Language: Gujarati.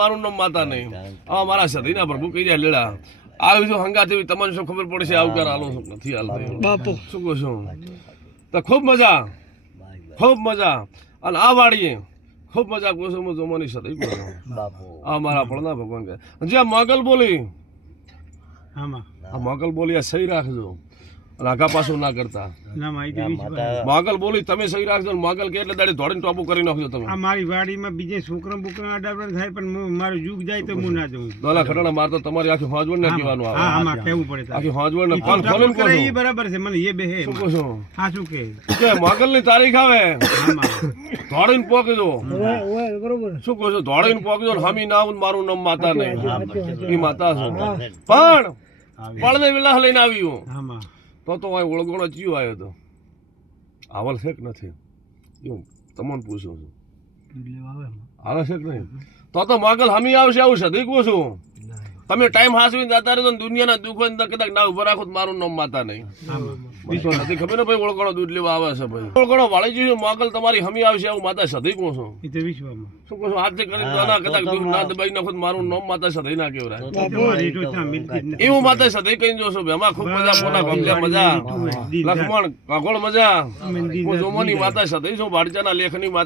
મારું નામ માતા નહીં. આ મારા સધીના પ્રભુ કહી જાય લેડા આવ્યું છું હંગાથી તમને શું ખબર પડશે આવું કર હાલો નથી હાલતો બાપુ શું કહું છું તો ખૂબ મજા અને આ વાડીએ ખૂબ મજા કહું છું હું જોવાની સદી કહું છું આ મારા ફળના ભગવાન કહે જે મોગલ બોલી આ મોગલ બોલી આ સહી રાખજો આગા પાછું ના કરતા મોગલ બોલી તમે સહી રાખજો મોગલ કે એટલે દાડી ધોડીને ટોપું કરી નાખજો તમે મારી વાડીમાં બીજે છોકરા બોકરા અડાવડ થાય પણ મારું યુગ જાય તો હું ના જઉં દોલા ખટાણા મારતો તમારી આખી હોજવણ ને કહેવાનું આવે હા આમાં કેવું પડે આખી હોજવણ ને ફોન ખોલીને કહો એ બરાબર છે મને એ બેહે શું કહો છો હા શું કે મોગલ ની તારીખ આવે ધોડીને પોકજો શું કહો છો ધોડીને પોકજો હમી ના આવું મારું નામ માતા નહીં એ માતા છું પણ પળને વિલાસ લઈને આવ્યું તો ઓળગોણો ચિયો આવ્યો હતો આવલ છે કે નથી એવું તમને પૂછું છું આવે છે કે નહીં તો મોગલ હમી આવશે આવું સધી કહું છું તમે ટાઈમ હાસવીને જતા રહો દુનિયાના દુઃખો કદાચ ના ઉભા રાખો મારું નામ માતા નહીં નથી ખબર ને ભાઈ ઓળગોણો દૂધ લેવા આવે છે ભાઈ ઓળગોણો વાળી જોયું મોગલ તમારી હમી આવશે આવું માતા સધી કહું છું શું કહું છું હાથે કરીને કદાચ દૂધ ના દબાઈ નાખો મારું નામ માતા સધી ના કેવરાય એવું માતા સધી કહી જોશો એમાં ખૂબ મજા પોના ગમલે મજા લક્ષ્મણ કાગોળ મજા જોમોની માતા સધી છું ભાડચાના લેખની માતા